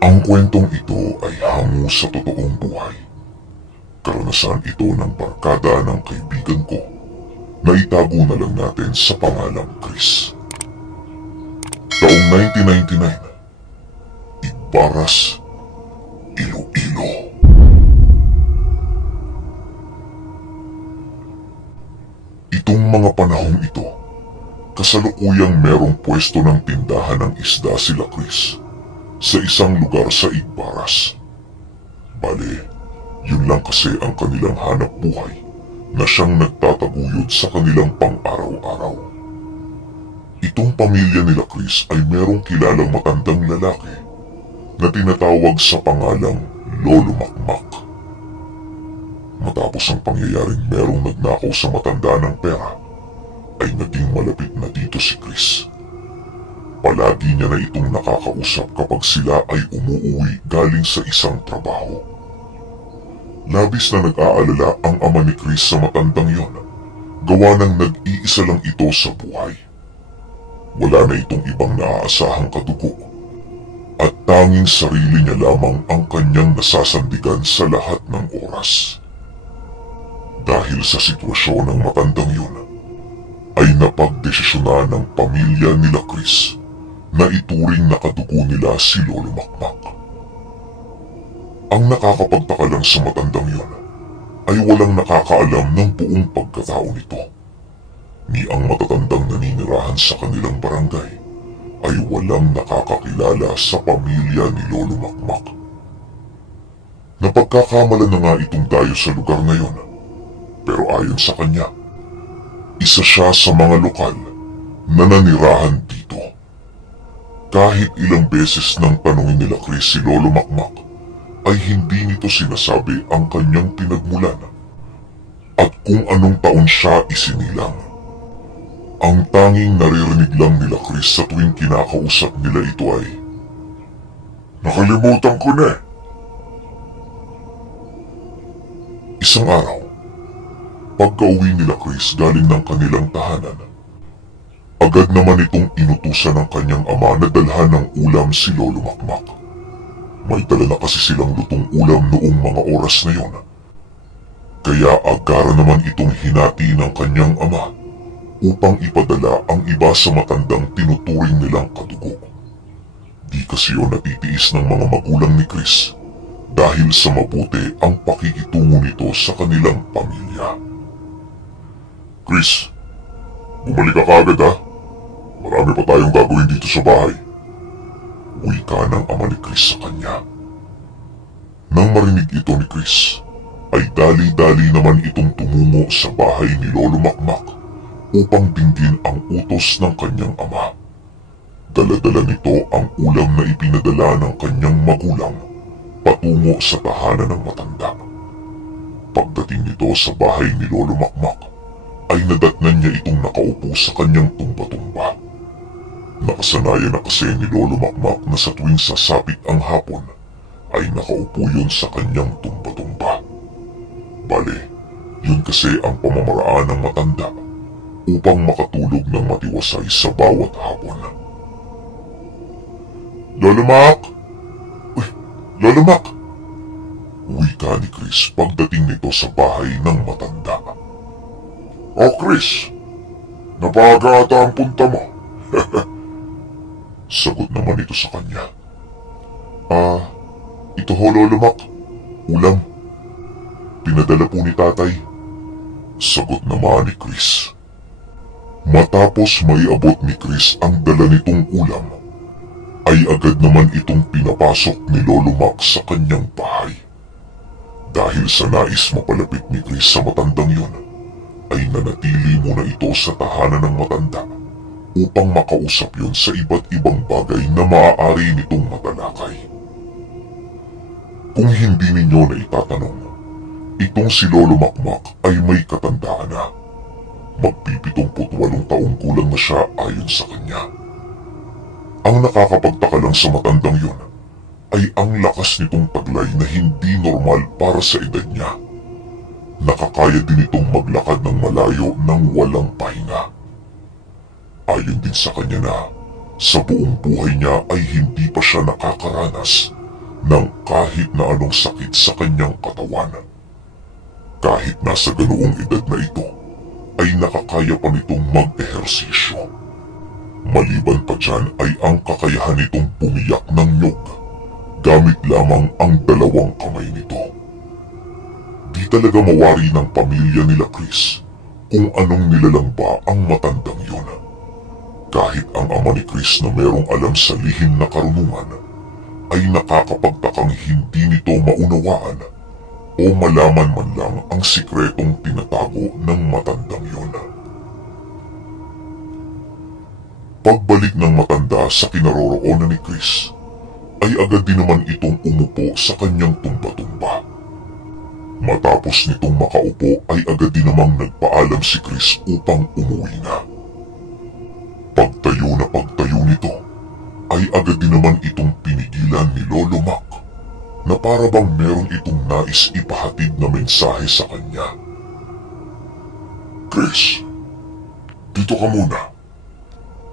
Ang kwentong ito ay hango sa totoong buhay. Karanasan ito ng barkada ng kaibigan ko na itago na lang natin sa pangalang Chris. Taong 1999, Ibaras, Iloilo. Itong mga panahong ito, kasalukuyang merong pwesto ng tindahan ng isda sila Chris sa isang lugar sa Ibaras. Bale, yun lang kasi ang kanilang hanap buhay na siyang nagtataguyod sa kanilang pang-araw-araw. Itong pamilya nila Chris ay merong kilalang matandang lalaki na tinatawag sa pangalang Lolo Makmak. Matapos ang pangyayaring merong nagnakaw sa matanda ng pera, ay naging malapit na dito si Chris. Palagi niya na itong nakakausap kapag sila ay umuuwi galing sa isang trabaho. Labis na nag-aalala ang ama ni Chris sa matandang yon, gawa ng nag-iisa lang ito sa buhay. Wala na itong ibang naaasahang kadugo, at tanging sarili niya lamang ang kanyang nasasandigan sa lahat ng oras. Dahil sa sitwasyon ng matandang yun, ay napagdesisyonan ng pamilya nila Chris na ituring na kadugo nila si Lolo Makmak. Ang nakakapagtaka lang sa matandang yun ay walang nakakaalam ng buong pagkatao nito. Ni ang matatandang naninirahan sa kanilang barangay ay walang nakakakilala sa pamilya ni Lolo Makmak. Napagkakamalan na nga itong dayo sa lugar ngayon, pero ayon sa kanya, isa siya sa mga lokal na nanirahan dito. Kahit ilang beses nang tanungin nila Chris si Lolo Makmak, ay hindi nito sinasabi ang kanyang pinagmulan at kung anong taon siya isinilang. Ang tanging naririnig lang nila Chris sa tuwing kinakausap nila ito ay, "Nakalimutan ko na eh." Isang araw, pagka-uwi nila Chris galing ng kanilang tahanan, agad naman itong inutusan ng kanyang ama na dalhan ng ulam si Lolo Makmak. May dala na kasi silang lutong ulam noong mga oras na yon. Kaya agara naman itong hinati ng kanyang ama upang ipadala ang iba sa matandang tinuturing nilang kadugo. Di kasi yun natitiis ng mga magulang ni Chris dahil sa mabuti ang pakikitungo nito sa kanilang pamilya. "Chris, bumalik ka kaagad ha. Marami pa tayong gagawin dito sa bahay." Wika ng ama ni Chris sa kanya. Nang marinig ito ni Chris, ay dali-dali naman itong tumungo sa bahay ni Lolo Makmak upang dinggin ang utos ng kanyang ama. Dala-dala nito ang ulam na ipinadala ng kanyang magulang patungo sa tahanan ng matanda. Pagdating nito sa bahay ni Lolo Makmak, ay nadatnan niya itong nakaupo sa kanyang tumba-tumba. Nakasanayan na kasi ni Lolo Makmak na sa tuwing sasapit ang hapon, ay nakaupo yun sa kanyang tumba-tumba. Bale, yun kasi ang pamamaraan ng matanda upang makatulog ng matiwasay sa bawat hapon. "Lolo Mak! Uy, Lolo Mak!" wika ni Chris pagdating nito sa bahay ng matanda. "Oh Chris, napaga ata ang punta mo." Sagot naman ito sa kanya. Ito ho Lolo Mak, ulam. Pinadala po ni tatay." Sagot naman ni Chris. Matapos maiabot ni Chris ang dala nitong ulam, ay agad naman itong pinapasok ni Lolo Mak sa kanyang bahay. Dahil sa nais mapalapit ni Chris sa matandang yun, ay nanatili muna ito sa tahanan ng matanda upang makausap yun sa iba't ibang bagay na maaari nitong matalakay. Kung hindi ninyo na itatanong, itong si Lolo Makmak ay may katandaan na. Magpipitumput-walong taong gulang na siya ayon sa kanya. Ang nakakapagtaka lang sa matandang yun ay ang lakas nitong taglay na hindi normal para sa edad niya. Nakakaya din itong maglakad ng malayo ng walang pahinga. Ayon din sa kanya na sa buong buhay niya ay hindi pa siya nakakaranas ng kahit na anong sakit sa kanyang katawan. Kahit nasa ganoong edad na ito, ay nakakaya pa nitong mag-ehersisyo. Maliban pa dyan ay ang kakayahan nitong pumiyak ng nyog gamit lamang ang dalawang kamay nito. Di talaga mawari ng pamilya nila Chris kung anong nilalang ba ang matandang yun. Kahit ang ama ni Chris na merong alam sa lihim na karunungan, ay nakakapagtakang hindi nito maunawaan o malaman man lang ang sikretong tinatago ng matandang yun. Pagbalik ng matanda sa kinaroroonan ni Chris, ay agad din naman itong umupo sa kanyang tumba-tumba. Matapos nitong makaupo ay agad din namang nagpaalam si Chris upang umuwi na. Pagtayo nito, ay agad din naman itong pinigilan ni Lolo Mac na para bang meron itong nais ipahatid na mensahe sa kanya. Chris, dito ka muna.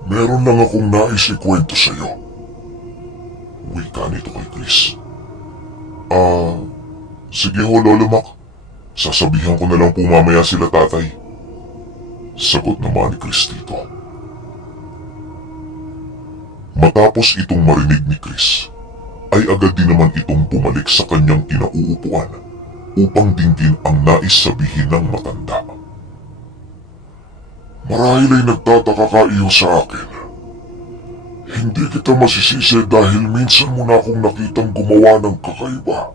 Meron lang akong nais ikwento sa'yo. Wika nito kay Chris. Sige ho, Lolo Mac. Sasabihan ko na lang po mamaya sila tatay. Sagot naman ni Chris dito. Matapos itong marinig ni Chris, ay agad din naman itong bumalik sa kanyang kinauupuan upang dinggin ang nais sabihin ng matanda. Marahil ay nagtataka ka iyo sa akin. Hindi kita masisisi dahil minsan mo na akong nakitang gumawa ng kakaiba.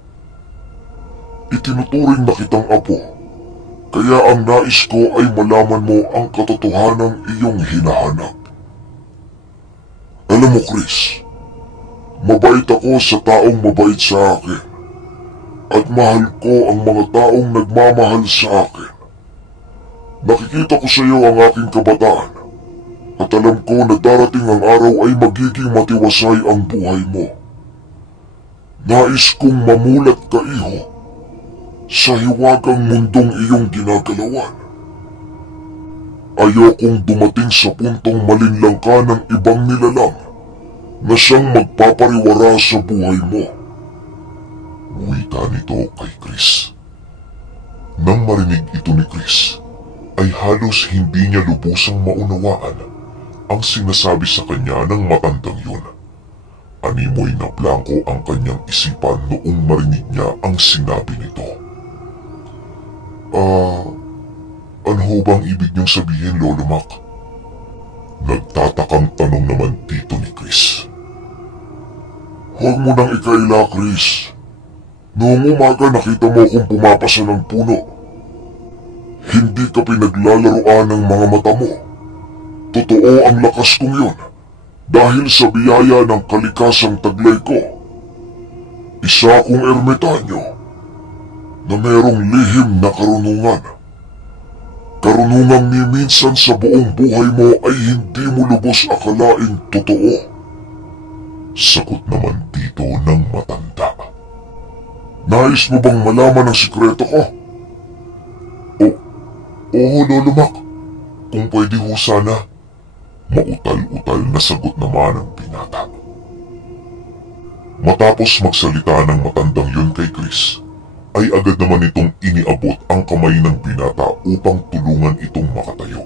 Itinuturing na kitang apo, kaya ang nais ko ay malaman mo ang katotohanang iyong hinahanap. Alam mo Chris, mabait ako sa taong mabait sa akin, at mahal ko ang mga taong nagmamahal sa akin. Nakikita ko sa iyo ang aking kabataan, at alam ko na darating ang araw ay magiging matiwasay ang buhay mo. Nais kong mamulat ka iho sa hiwagang mundong iyong ginagalawan. Ayokong dumating sa puntong malinlang ka ng ibang nilalang na siyang magpapariwara sa buhay mo. Wika nito kay Chris. Nang marinig ito ni Chris, ay halos hindi niya lubusang maunawaan ang sinasabi sa kanya ng matandang yun. Animoy na blanko ang kanyang isipan noong marinig niya ang sinabi nito. Ano ho bang ibig niyong sabihin, Lolo Mac? Nagtatakang tanong naman dito ni Chris. Huwag mo nang ikaila, Chris. Noong umaga nakita mo akong pumapasa ng puno. Hindi ka pinaglalaroan ng mga mata mo. Totoo ang lakas kong yun dahil sa biyaya ng kalikasang taglay ko. Isa akong ermitanyo na merong lihim na karunungan. Karunungang ni minsan sa buong buhay mo ay hindi mo lubos akalaing totoo. Sagot naman dito ng matanda. Nais mo bang malaman ang sikreto ko? Oo, Lolo Mac. Kung pwede ho sana. Mautal-utal na sagot naman ang binata. Matapos magsalita ng matandang yun kay Chris, ay agad naman itong iniabot ang kamay ng binata upang tulungan itong makatayo.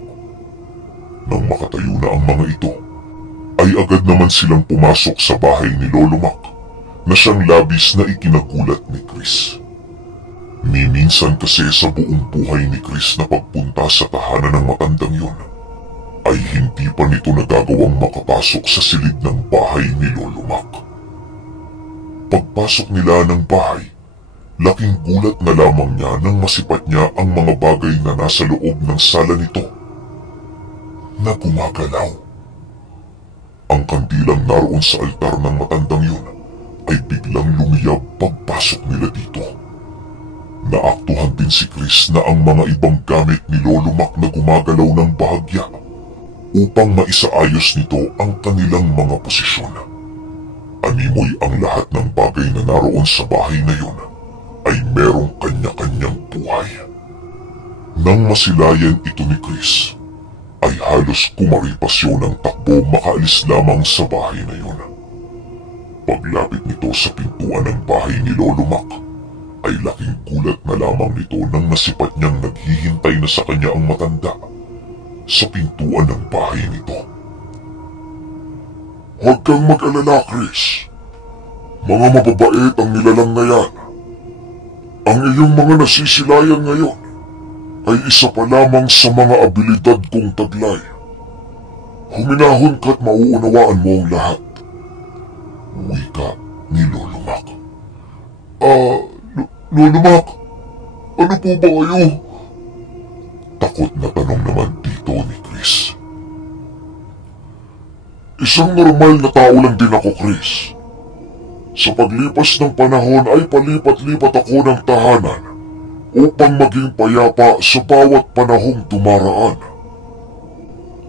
Nang makatayo na ang mga ito, ay agad naman silang pumasok sa bahay ni Lolo Mac na siyang labis na ikinagulat ni Chris. Minsan kasi sa buong buhay ni Chris na pagpunta sa tahanan ng matandang yun, ay hindi pa nito nagagawang makapasok sa silid ng bahay ni Lolo Mac. Pagpasok nila ng bahay, laking gulat na lamang niya nang masipat niya ang mga bagay na nasa loob ng sala nito na gumagalaw. Ang kandilang naroon sa altar ng matandang yun ay biglang lumiyab pagpasok nila dito. Naaktuhan din si Chris na ang mga ibang gamit ni Lolo Mac na gumagalaw ng bahagya upang maisaayos nito ang kanilang mga posisyon. Animoy ang lahat ng bagay na naroon sa bahay na yun ay merong kanya-kanyang buhay. Nang masilayan ito ni Chris, ay halos kumaripas yun ng takbo makaalis lamang sa bahay na yun. Paglapit nito sa pintuan ng bahay ni Lolo Mac, ay laking gulat na lamang nito nang nasipat niyang naghihintay na sa kanya ang matanda sa pintuan ng bahay nito. "Huwag kang mag-alala, Chris. Mga mababait ang nilalang na yan. Ang iyong mga nasisilayan ngayon ay isa pa lamang sa mga abilidad kong taglay. Huminahon ka't mauunawaan mo ang lahat," wika ni Lolo Mac. Lolo Mac, ano po ba kayo?" Takot na tanong naman dito ni Chris. "Isang normal na tao lang din ako, Chris. Sa paglipas ng panahon ay palipat-lipat ako ng tahanan upang maging payapa sa bawat panahong dumaraan,"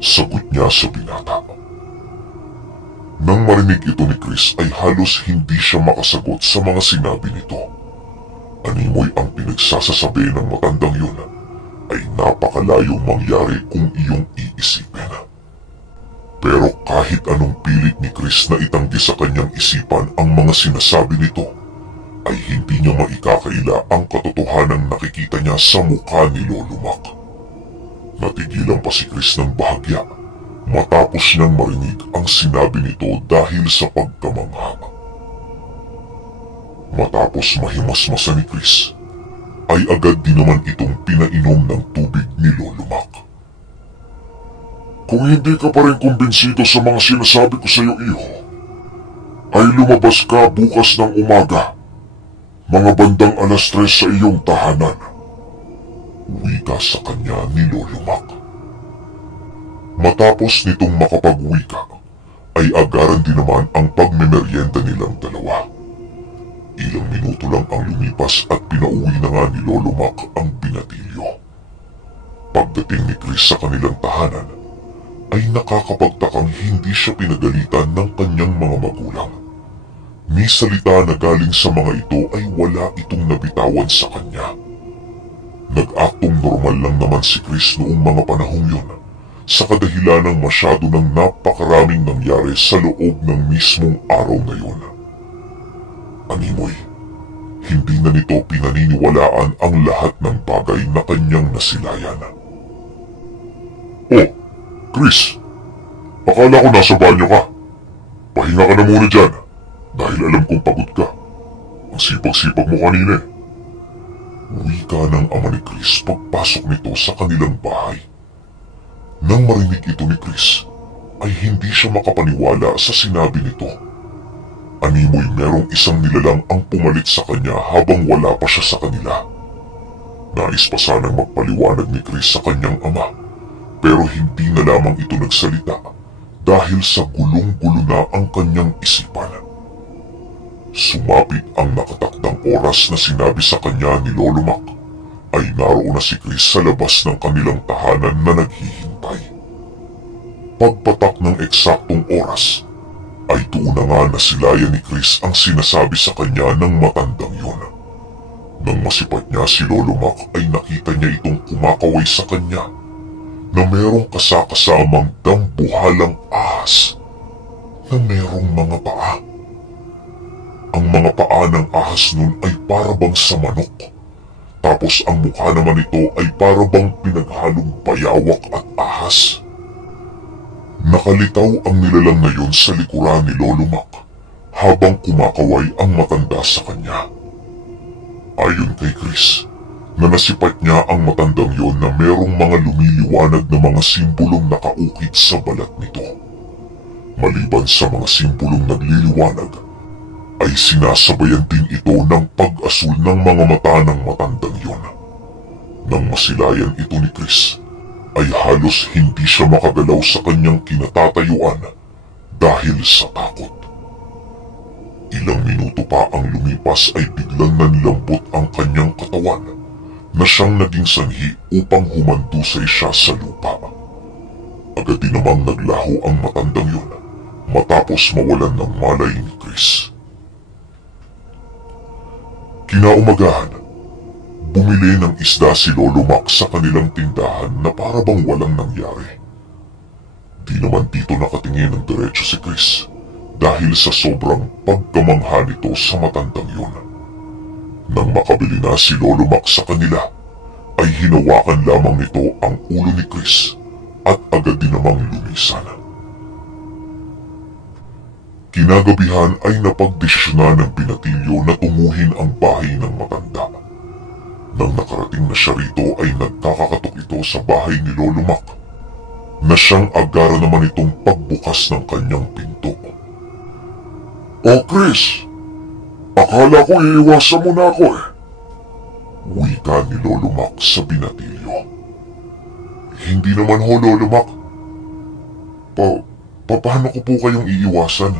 sagot niya sa binata. Nang marinig ito ni Chris ay halos hindi siya makasagot sa mga sinabi nito. Animoy ang pinagsasasabi ng matandang yun ay napakalayong mangyari kung iyong iisipin. Pero kahit anong pilit ni Chris na itanggi sa kanyang isipan ang mga sinasabi nito, ay hindi niya maikakaila ang katotohanang nakikita niya sa mukha ni Lolo Mac. Natigilan pa si Chris ng bahagya matapos niyang marinig ang sinabi nito dahil sa pagkamangha. Matapos mahimasmasan ni Chris, ay agad din naman itong pinainom ng tubig ni Lolo Mac. "Kung hindi ka pa rin kumbinsido sa mga sinasabi ko sa iyo, iho, ay lumabas ka bukas ng umaga, mga bandang 3:00 sa iyong tahanan," wika sa kanya ni Lolo Mac. Matapos nitong makapagwika, ay agaran din naman ang pagmemeryenda nilang dalawa. Ilang minuto lang ang lumipas at pinauwi na nga ni Lolo Mac ang binatilyo. Pagdating ni Chris sa kanilang tahanan, ay nakakapagtakang hindi siya pinagalitan ng kanyang mga magulang. Ni salita na galing sa mga ito ay wala itong nabitawan sa kanya. Nag-aktong normal lang naman si Chris noong mga panahong yun, sa kadahilan ng masyado ng napakaraming nangyari sa loob ng mismong araw na yun. Animoy, hindi na nito pinaniniwalaan ang lahat ng bagay na kanyang nasilayan. "Oh, Chris, akala ko nasa banyo ka. Pahinga ka na muna dyan, dahil alam kong pagod ka. Ang sipag-sipag mo kanina eh," wika ng ama ni Chris pagpasok nito sa kanilang bahay. Nang marinig ito ni Chris, ay hindi siya makapaniwala sa sinabi nito. Animoy merong isang nilalang ang pumalit sa kanya habang wala pa siya sa kanila. Nais pa sanang magpaliwanag ni Chris sa kanyang ama, pero hindi na lamang ito nagsalita dahil sa gulong-gulo na ang kanyang isipan. Sumapit ang nakatakdang oras na sinabi sa kanya ni Lolo Mac, ay naroon na si Chris sa labas ng kanilang tahanan na naghihintay. Pagpatak ng eksaktong oras, ay doon na nga nasilayan ni Chris ang sinasabi sa kanya ng matandang yun. Nang masipat niya si Lolo Mac ay nakita niya itong kumakaway sa kanya na merong kasakasamang dambuhalang ahas na merong mga paa. Ang mga paa ng ahas nun ay parabang sa manok, tapos ang mukha naman ito ay parabang pinaghalong bayawak at ahas. Nakalitaw ang nilalang na yun sa likuran ni Lolo Mac habang kumakaway ang matanda sa kanya. Ayon kay Chris, na nasipat niya ang matandang yon na merong mga lumiliwanag na mga simbolong nakaukit sa balat nito. Maliban sa mga simbolong nagliliwanag, ay sinasabayan din ito ng pag-asul ng mga mata ng matandang yon. Nang masilayan ito ni Chris, ay halos hindi siya makagalaw sa kanyang kinatatayuan dahil sa takot. Ilang minuto pa ang lumipas ay biglang nanlambot ang kanyang katawan na siyang naging sanhi upang humandusay siya sa lupa. Agad din namang naglaho ang matandang yun matapos mawalan ng malay ni Chris. Kinaumagahan, bumili ng isda si Lolo Mac sa kanilang tindahan na parabang walang nangyari. Di naman dito nakatingin ng diretso si Chris dahil sa sobrang pagkamangha nito sa matandang yun. Nang makabili na si Lolo Mac sa kanila, ay hinawakan lamang nito ang ulo ni Chris at agad din namang lumisan. Kinagabihan ay napagdesisyonan ng binatilyo na tunguhin ang bahay ng matanda. Nang nakarating na siya rito ay nagkakakatok ito sa bahay ni Lolo Mac na siyang agara naman itong pagbukas ng kanyang pinto. "Oh Chris, akala ko iiwasan mo na ako eh," wika ni Lolo Mac sa binatilyo. "Hindi naman ho, Lolo Mac. Paano ko po kayong iiwasan?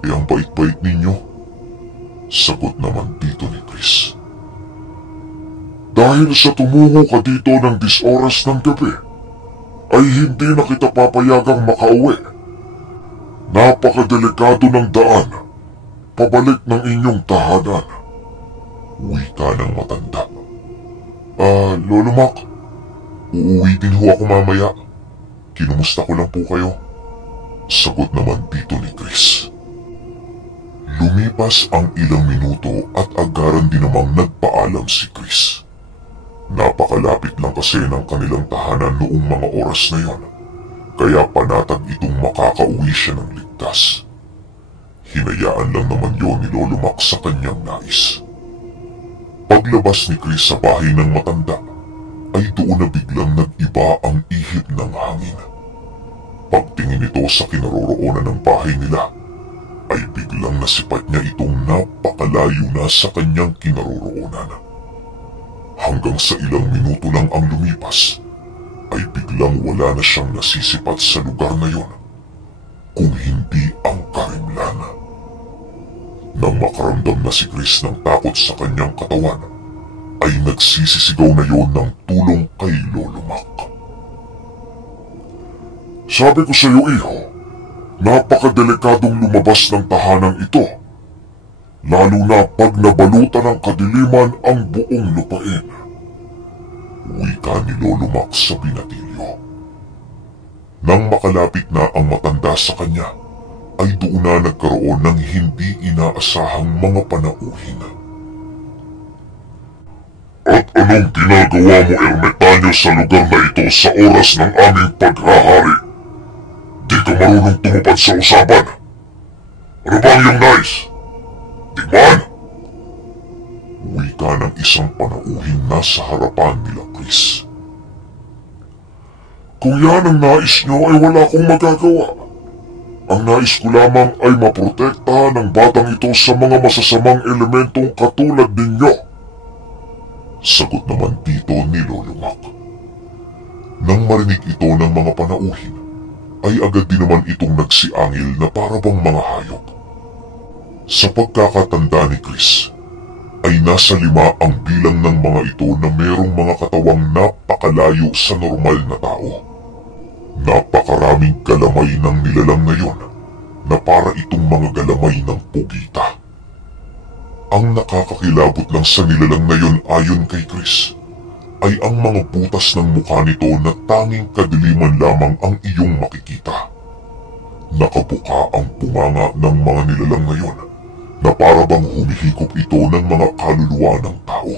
Ang bait-bait ninyo," sagot naman dito ni Chris. "Dahil sa tumungo ka dito ng 10 oras ng gabi, ay hindi na kita papayagang makauwi. Napakadelikado ng daan, pabalik ng inyong tahanan," wika ng matanda. Lolo Mac, uuwi din ho ako mamaya. Kinumusta ko lang po kayo," sagot naman dito ni Chris. Lumipas ang ilang minuto at agaran din namang nagpaalam si Chris. Napakalapit lang kasi ng kanilang tahanan noong mga oras na yon, kaya panatag itong makakauwi siya ng ligtas. Hinayaan lang naman yon ni Lolo Mac sa kanyang nais. Paglabas ni Chris sa bahay ng matanda, ay doon na biglang nag-iba ang ihip ng hangin. Pagtingin nito sa kinaroroonan ng bahay nila, ay biglang nasipat niya itong napakalayo na sa kanyang kinaroroonan. Hanggang sa ilang minuto lang ang lumipas, ay biglang wala na siyang nasisipat sa lugar na yon, kung hindi ang karimlan. Nang makaramdam na si Chris ng takot sa kanyang katawan, ay nagsisisigaw na yon ng tulong kay Lolo Mac. "Sabi ko sa iyo, iho, napakadelikadong lumabas ng tahanang ito, lalo na pag nabalutan ng kadiliman ang buong lupain," wika ni Lolo Mac sa binatilyo. Nang makalapit na ang matanda sa kanya, ay doon na nagkaroon ng hindi inaasahang mga panauhin. "At anong ginagawa mo, ermitanyo, sa lugar na ito sa oras ng aming paghahari? Di ka marunong tumupad sa usapan? Ano ba ang iyong nais? Tigman!" wika ng isang panauhin na sa harapan nila Chris. "Kung yan ang nais nyo ay wala akong magagawa. Ang nais ko lamang ay maprotektahan ang batang ito sa mga masasamang elementong katulad ninyo," sagot naman dito ni Lolo Mac. Nang marinig ito ng mga panauhin, ay agad din naman itong nagsiangil na para bang mga hayop. Sa pagkakatanda ni Chris, ay nasa 5 ang bilang ng mga ito na merong mga katawang napakalayo sa normal na tao. Napakaraming galamay ng nilalang na yon na para itong mga galamay ng pugita. Ang nakakakilabot lang sa nilalang na yon ayon kay Chris, ay ang mga butas ng mukha nito na tanging kadiliman lamang ang iyong makikita. Nakabuka ang bunganga ng mga nilalang na yon na para bang humihigop ito ng mga kaluluwa ng tao.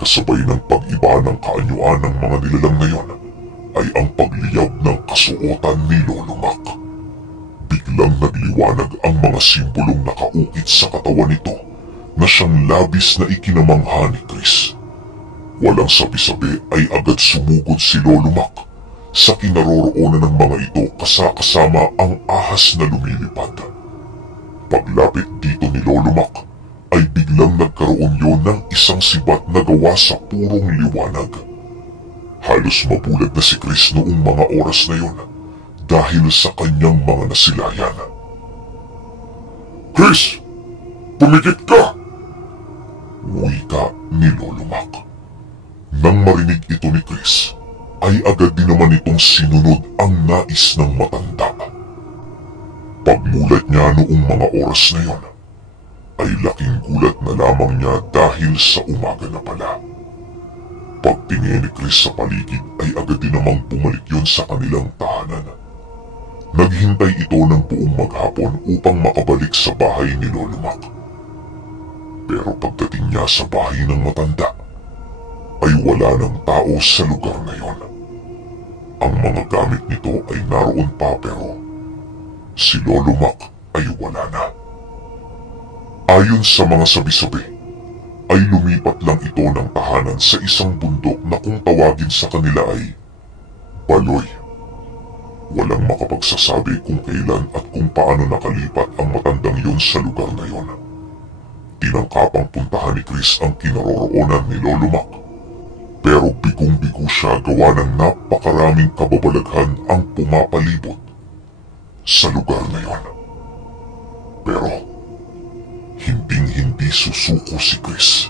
Kasabay ng pag-iba ng kaanyuan ng mga nilalang na yon ay ang pagliyab ng kasuotan ni Lolo Mac. Biglang nagliwanag ang mga simbolong nakaukit sa katawan nito na siyang labis na ikinamangha ni Chris. Walang sabi-sabi ay agad sumugod si Lolo Mac sa kinaroroonan ng mga ito kasama ang ahas na lumilipad. Paglapit dito ni Lolo Mac ay biglang nagkaroon yon ng isang sibat na gawa sa purong liwanag. Halos mabulag na si Chris noong mga oras na yon dahil sa kanyang mga nasilayan. "Chris, pumikit ka!" wika ni Lolo Mac. Nang marinig ito ni Chris, ay agad din naman itong sinunod ang nais ng matanda. Pagmulat niya noong mga oras na yon, ay laking gulat na lamang niya dahil sa umaga na pala. Pagtingin ni Chris sa paligid ay agad din namang bumalik yon sa kanilang tahanan. Naghintay ito ng buong maghapon upang makabalik sa bahay ni Lolo Mac. Pero pagdating niya sa bahay ng matanda, ay wala ng tao sa lugar na yon. Ang mga gamit nito ay naroon pa pero si Lolo Mac ay wala na. Ayon sa mga sabi-sabi, ay lumipat lang ito ng tahanan sa isang bundok na kung tawagin sa kanila ay Baloy. Walang makapagsasabi kung kailan at kung paano nakalipat ang matandang yon sa lugar na yon. Tinangkapang puntahan ni Chris ang kinaroroonan ni Lolo Mac, pero bigong-bigo siya gawa ng napakaraming kababalaghan ang pumapalibot sa lugar na yon. Pero hinding-hindi susuko si Chris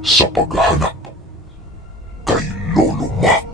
sa paghahanap kay Lolo Mac.